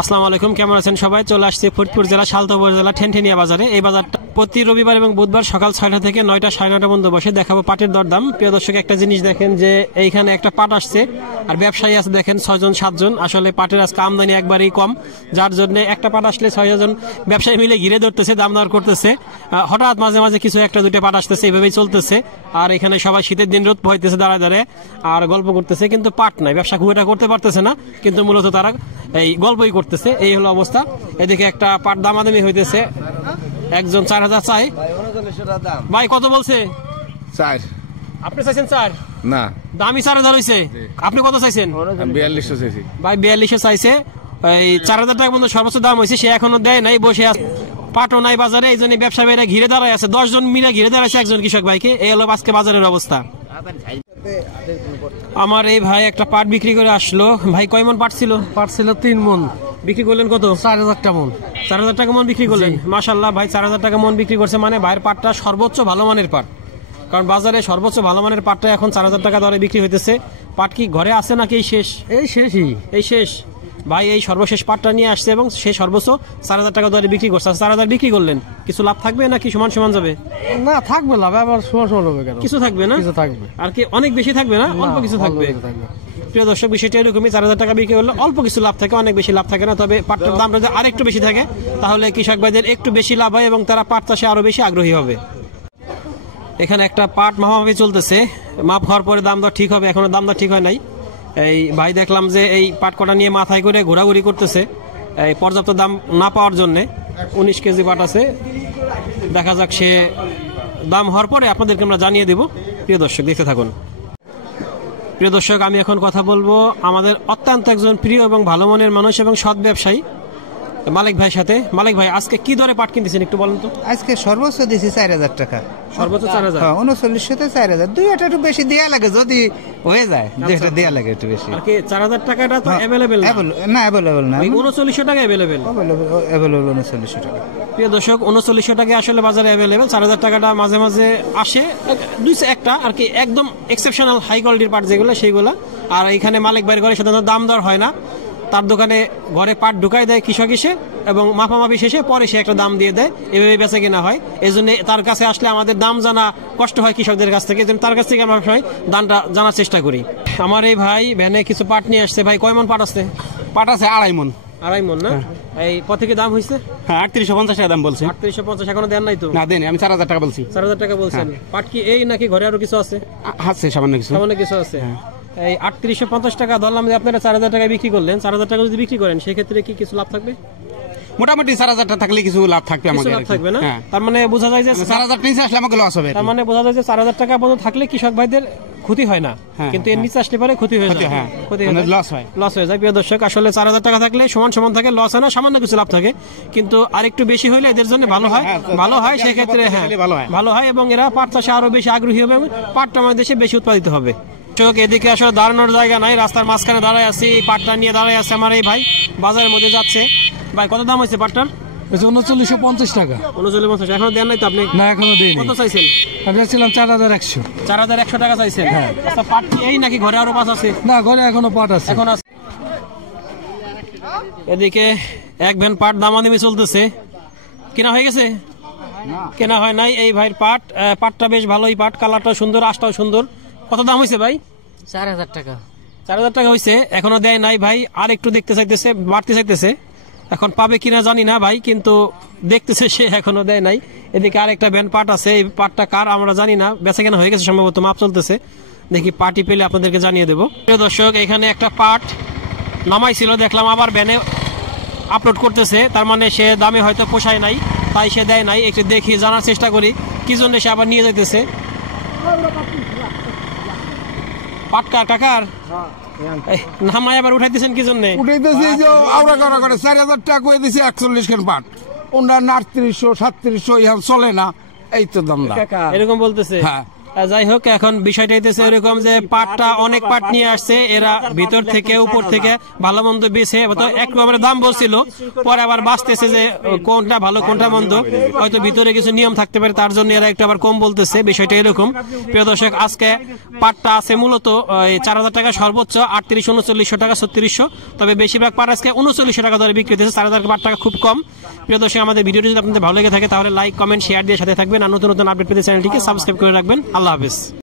আসসালামু আলাইকুম, কেমন আছেন সবাই? চলে আসছে ফরিদপুর জেলা সালতা উপজেলা ঠেনঠেনিয়া বাজারে। এই বাজারটা প্রতি রবিবার এবং বুধবার সকাল 6টা থেকে 9টা 9:30 পর্যন্ত বসে। দেখাবো পাটের দরদাম। প্রিয় দর্শক, একটা জিনিস দেখেন যে এইখানে একটা পাট আসছে আর ব্যবসায়ী আছে দেখেন 6জন 7জন। আসলে পাটের আজকে আমদানি একবারই কম, যার জন্য একটা পাট আসলে 6জন ব্যবসায়ী মিলে ঘিরে ধরতেছে, দাম দর করতেছে। হঠাৎ মাঝে মাঝে কিছু একটা দুটো পাট আসতেছে, এইভাবেই চলতেছে। আর এখানে সবাই শীতের দিন রোদ বইতেছে দাঁড়ায় দাঁড়ায় আর গল্প করতেছে, কিন্তু পাট নাই, ব্যবসা খুব একটা করতে পারতেছে না, কিন্তু মূলত তারা এই গল্পই করতেছে। এই হলো অবস্থা। এদিকে একটা পাট দামাদামি হইতেছে, একজন 4,000 চাই। ভাই কত বলছে? 4। আপনি চাইছেন 4? না, দামি 4,000 হয়েছে। আপনি কত চাইছেন? 4200 চাইছি ভাই 4200 চাইছে। এই 4,000 টাকা পর্যন্ত সর্বোচ্চ দাম হয়েছে, সে এখনো দেয় নাই, বসে আছে। পাটও নাই বাজারে, এই জন্য ব্যবসা ভাইরা ঘিরে দাঁড়ায় আছে। 10 জন মিলে ঘিরে দাঁড়াইছে একজন কৃষক ভাইকে। এই হলো আজকে বাজারের অবস্থা। আমার এই ভাই একটা পাট বিক্রি করে আসলো। ভাই কয় মন পাট ছিল? পাট ছিল 3 মন, বিক্রি করলেন কত? 4,000 টাকা মন। 4,000 টাকা মন বিক্রি করলেন। মাশাআল্লাহ ভাই, 4,000 টাকা মন বিক্রি করছে, মানে ভাইয়ের পাটটা সর্বোচ্চ ভালো মানের পাট। কারণ বাজারে সর্বোচ্চ ভালো মানের পাটটা এখন 4,000 টাকা দরে বিক্রি হইতেছে। পাট কি ঘরে আছে নাকি এই শেষ? এই শেষই, এই শেষ। ভাই এই সর্বশেষ পাটটা নিয়ে আসছে এবং সেই সর্বোচ্চ 4,000 টাকা দরে বিক্রি করছে। 4,000 বিক্রি করলেন, কিছু লাভ থাকবে নাকি সমান সমান যাবে? না থাকবে লাভ, আবার সমান সমান হবে কেন? কিছু থাকবে না, কিছু থাকবে। আর কি অনেক বেশি থাকবে না, অল্প কিছু থাকবে। প্রিয় দর্শক, বিষয়টা এরকমই। 4,000 টাকা বিক্রি করলে অল্প কিছু লাভ থাকে, অনেক বেশি লাভ থাকে না। তবে পাটটার দাম যদি আরেকটু বেশি থাকে তাহলে কৃষক ভাইদের একটু বেশি লাভ হয় এবং তারা পাট চাষে আরো বেশি আগ্রহী হবে। এখানে একটা পাট মাপামাপি চলতেছে, মাপ হওয়ার পরে দাম দর ঠিক হবে, এখনো দাম দর ঠিক হয় নাই। এই ভাই দেখলাম যে এই পাট কটা নিয়ে মাথায় করে ঘোরাঘুরি করতেছে এই পর্যাপ্ত দাম না পাওয়ার জন্য। 19 কেজি পাট আছে, দেখা যাক সে দাম হওয়ার পরে আপনাদেরকে আমরা জানিয়ে দেব। প্রিয় দর্শক, দেখতে থাকুন। প্রিয় দর্শক, আমি এখন কথা বলবো আমাদের অত্যন্ত একজন প্রিয় এবং ভালো মনের মানুষ এবং সৎ ব্যবসায়ী মালিক ভাইয়ের সাথে। মালিক ভাই, আজকে কি দরে পাট কিনতেছেন একটু বলেন তো? আজকে সর্বোচ্চ দিছি 4,000 টাকা। সর্বোচ্চ 4,000? 3900 4,000, 2 একটু বেশি দেয়া লাগে, যদি হয়ে যায় 2 দেয়া লাগে একটু বেশি। আর কি 4,000 টাকাটা তো অ্যাভেলেবেল না, অ্যাভেলেবেল না, 3900 টাকা অ্যাভেলেবেল। 3900 টাকা। প্রিয় দর্শক, 3900 টাকা আসলে বাজারে অ্যাভেলেবেল। 4,000 টাকাটা মাঝে মাঝে আসে, 2-1টা আর কি একদম এক্সেপশনাল হাই কোয়ালিটির পাট যেগুলো সেইগুলা। আর এখানে মালিক ভাইয়ের ঘরে সাধারণত দাম দর হয় না, তার দোকানে ঘরে পাট ঢুকাই দেয় কৃষক এসে এবং মাপামাপি শেষে পরে সে একটা দাম দিয়ে দেয়, এভাবে বেচা কিনা হয়। এই জন্য তার কাছে আসলে আমাদের দাম জানা কষ্ট হয় কৃষকদের কাছ থেকে, তার কাছ থেকে আমরা সবাই দামটা জানার চেষ্টা করি। আমার এই ভাই ভ্যানে কিছু পাট নিয়ে আসছে। ভাই কয় মন পাট আছে? পাট আছে 2.5 মন। 2.5 মন না? এই কত থেকে দাম হয়েছে? হ্যাঁ, 3850 টাকা দাম বলছে। 3850 এখনো দেন নাই তো? না দেন, আমি 4,000 টাকা বলছি। 4,000 টাকা বলছেন। পাট কি এই নাকি ঘরে আরো কিছু আছে? আছে সামান্য কিছু। সামান্য কিছু আছে। এই 3850 টাকা ধরলাম যে আপনারা 4,000 টাকা বিক্রি করলেন। 4,000 টাকা যদি বিক্রি করেন সেক্ষেত্রে কি কিছু লাভ থাকবে? মোটামুটি 4,000 টাকা থাকলে কিছু লাভ থাকবে আমাদের। লাভ থাকবে না? তার মানে বোঝা যায় যে 4,000 নিচে আসলে আমাকে লস হবে। তার মানে বোঝা যায় যে 4,000 টাকা পর্যন্ত থাকলে কৃষক ভাইদের ক্ষতি হয় না, কিন্তু এর নিচে আসলে পরে ক্ষতি হয়ে যায়, লস হয়ে যায়। প্রিয় দর্শক, আসলে 4,000 টাকা থাকলে সমান সমান থাকে, লস হয় না, সামান্য কিছু লাভ থাকে। কিন্তু আরেকটু বেশি হইলে এদের জন্য ভালো হয়, ভালো হয় সেক্ষেত্রে। হ্যাঁ, ভালো হয় এবং এরা পাট চাষে আরো বেশি আগ্রহী হবে এবং পাটটা আমাদের দেশে বেশি উৎপাদিত হবে। এদিকে আসলে দাঁড়ানোর জায়গা নাই, রাস্তার মাঝখানে দাঁড়ায় আছি, পাটটা নিয়ে দাঁড়ায় আছে আমার এই ভাই, বাজারের মধ্যে যাচ্ছে। ভাই কত দাম হয়েছে পাটটার? 3950 টাকা। 3950 এখনো দেন নাই তো আপনি? না, এখনো দেইনি। কত চাইছেন? আমি চাইছিলাম 4,100। 4,100 টাকা চাইছেন? হ্যাঁ। আচ্ছা, পাট কি এই নাকি ঘরে আরো পাট আছে? না, ঘরে এখনো পাট আছে। এখন আছে। এদিকে এক ভ্যান পাট দামাদামি চলতেছে। কেনা হয়ে গেছে? কেনা হয় নাই এই ভাইয়ের পাট। পাটটা বেশ ভালোই পাট, কালারটাও সুন্দর, আঁশটাও সুন্দর। কত দাম হয়েছে ভাই? 4,000 টাকা। 4,000 টাকা হয়েছে, এখনো দেয় নাই ভাই, আর একটু দেখতে চাইতেছে, বাড়তে চাইতেছে। এখন পাবে কিনা জানি না ভাই, কিন্তু দেখতেছে সে, এখনো দেয় নাই। এদিকে আরেকটা ভ্যান পাট আছে, এই পাটটা কার আমরা জানি না, বেচা কেনা হয়ে গেছে সম্ভবত, মাপ চলতেছে। দেখি পাটি পেলে আপনাদেরকে জানিয়ে দেবো। প্রিয় দর্শক, এখানে একটা পাট নামাইছিল, দেখলাম আবার ভ্যানে আপলোড করতেছে, তার মানে সে দামে হয়তো পোষায় নাই, তাই সে দেয় নাই। একটু দেখি জানার চেষ্টা করি কি জন্য সে আবার নিয়ে যাইতেছে। পাট কার? কাকার? নামাই আবার উঠাইতেছেন কি জন্য? উঠাইতেছি যে আওড়া করা করে 4,000 টাকা করে দিছি 41 খান পাট, ওনার 3800 3700 এখন চলে না, এই তো দাম এরকম বলতেছে। হ্যাঁ, যাই হোক, এখন বিষয়টা হইতেছে এরকম যে পাটটা অনেক পাট নিয়ে আসছে, এরা ভিতর থেকে উপর থেকে ভালো মন্দ বেছে এক রকমের দাম বলছিল, পরে আবার বাঁচতেছে যে কোনটা ভালো কোনটা মন্দ, হয়তো ভিতরে কিছু নিয়ম থাকতে পারে, তার জন্য এরা একটু আবার কম বলতেছে। বিষয়টা এরকম। প্রিয় দর্শক, আজকে পাটটা আছে মূলত 4,000 টাকা সর্বোচ্চ, 38-39 টাকা 3600, তবে বেশিরভাগ পাট আজকে 39 টাকা দরে বিক্রি হতেছে। 4,000 পাট টাকা খুব কম। প্রিয় দর্শক, আমাদের ভিডিওটি যদি আপনাদের ভালো লেগে থাকে তাহলে লাইক কমেন্ট শেয়ার দিয়ে সাথে থাকবেন, আর নতুন নতুন আপডেট পেতে চ্যানেলটিকে সাবস্ক্রাইব করে রাখবেন। আল্লাহ হাফেজ।